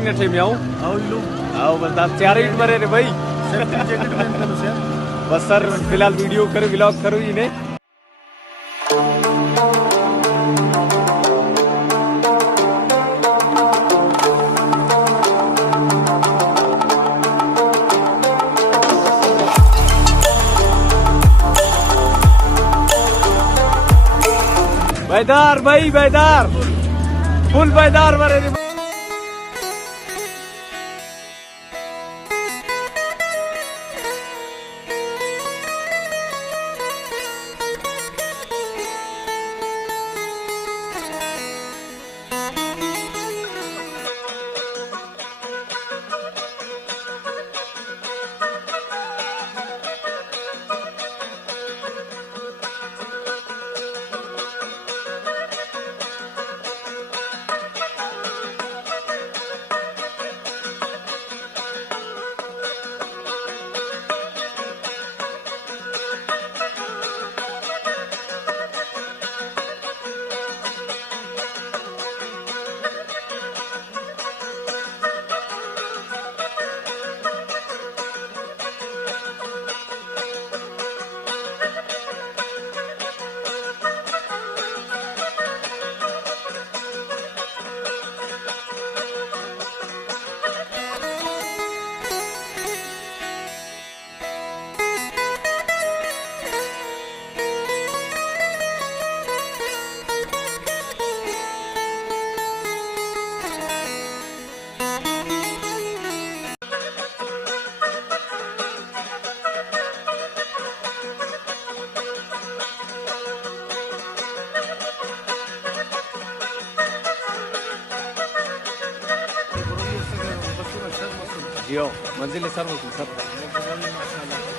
driving न ठेमी आऊं आओ बस आप चार मिनट मरे रे भाई सेफ्टी जैकेट पहन कर सर बस सर फिलहाल वीडियो करो व्लॉग करो इन्हें बैदार भाई बैदार फुल बैदार मरे रे जियो मंजिल सर सर